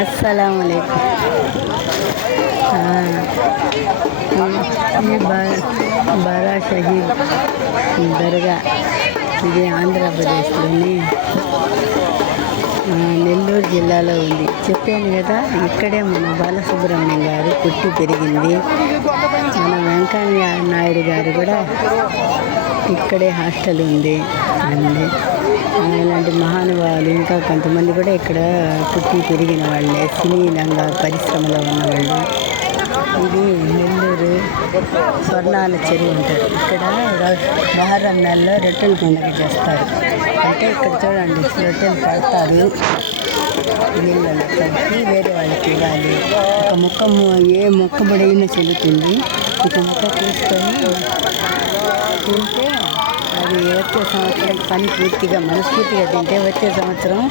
अस्सलाम वालेकुम। ये बारा शहीद दर्गा ఇది ఆంధ్రప్రదేశ్లోని నెల్లూరు జిల్లాలో ఉంది. చెప్పాను కదా, ఇక్కడే మన బాలసుబ్రహ్మణ్యం గారు పుట్టి పెరిగింది. మన వెంకయ్య నాయుడు గారు కూడా ఇక్కడే హాస్టల్ ఉంది. ఇలాంటి మహానుభావులు ఇంకా కొంతమంది కూడా ఇక్కడ పుట్టి పెరిగిన వాళ్ళే, సినీ రంగ పరిశ్రమలో ఉన్నవాళ్ళు. ఇది నెల్లూరు స్వర్ణాల చెరువు అంటారు. ఇక్కడ మొహర్రం నెలలో రొట్టెల పండుగ చేస్తారు. అంటే ఇక్కడ చూడండి, రొట్టెలు పడతారు, నీళ్ళలో కలిపి వేరే వాళ్ళకి ఇవ్వాలి. ఒక మొక్క ఏ మొక్కబడైనా చెల్లుతుంది. ఒక మొక్క తీసుకొని తింటే అది వచ్చే సంవత్సరం పని పూర్తిగా మనస్ఫూర్తిగా తింటే వచ్చే సంవత్సరం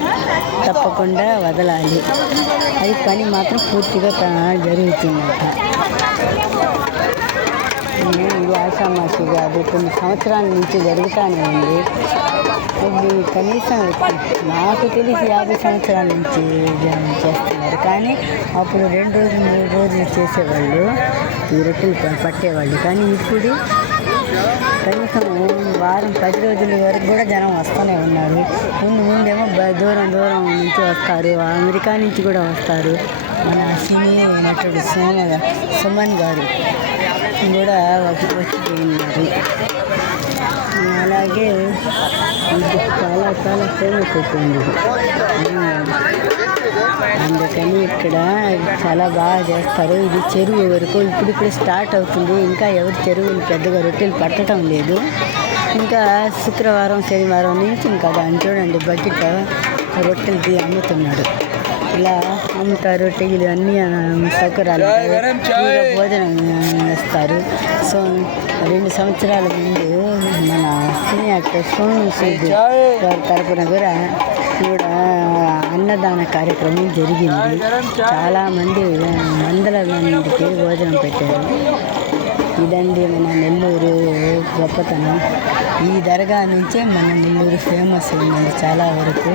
తప్పకుండా వదలాలి. అది పని మాత్రం పూర్తిగా జరుగుతుందట. ఇది ఆషామాషి కాదు, కొన్ని సంవత్సరాల నుంచి జరుగుతూనే ఉంది. ఇది కనీసం నాకు తెలిసి 50 సంవత్సరాల నుంచి చేస్తున్నారు. కానీ అప్పుడు 2 రోజులు 3 రోజులు చేసేవాళ్ళు, ఈ రొట్టెలు పట్టేవాళ్ళు. కానీ ఇప్పుడు కనీసం వారం 10 రోజుల వరకు కూడా జనం వస్తూనే ఉన్నారు. ముందేమో దూరం దూరం నుంచి వస్తారు, అమెరికా నుంచి కూడా వస్తారు. మన సినీ నటుడు సుమన్ గారు కూడా వచ్చిపోయినారు. అలాగే ఇది చాలా చాలా ఫేమస్ అయిపోయింది. అందుకని ఇక్కడ చాలా బాగా చేస్తారు. ఇది చెరువు వరకు ఇప్పుడు స్టార్ట్ అవుతుంది. ఇంకా ఎవరు చెరువులు పెద్దగా రొట్టెలు పట్టడం లేదు. ఇంకా శుక్రవారం శనివారం నుంచి ఇంకా దాన్ని చూడండి, బకెట్ రొట్టెలకి అమ్ముతున్నాడు. ఇలా అమ్ముతారు. రొట్టెలు అన్నీ సౌకర్యాలు, భోజనం ఇస్తారు. సో 2 సంవత్సరాల ముందు మన సినీ యాక్టర్ సోను సూద్ వారి తరపున కూడా అన్నదాన కార్యక్రమం జరిగింది. చాలామంది వందల మందికి భోజనం పెట్టారు. ఇదండి మన నెల్లూరు గొప్పతనం. ఈ దర్గా నుంచే మన నెల్లూరు ఫేమస్ అయింది. చాలా వరకు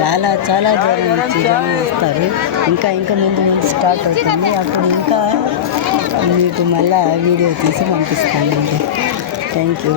చాలా చాలా దూరం నుంచి జనం వస్తారు. ఇంకా ముందు స్టార్ట్ అవుతుంది. అప్పుడు ఇంకా మీకు మళ్ళీ వీడియో తీసి పంపిస్తానండి. Thank you.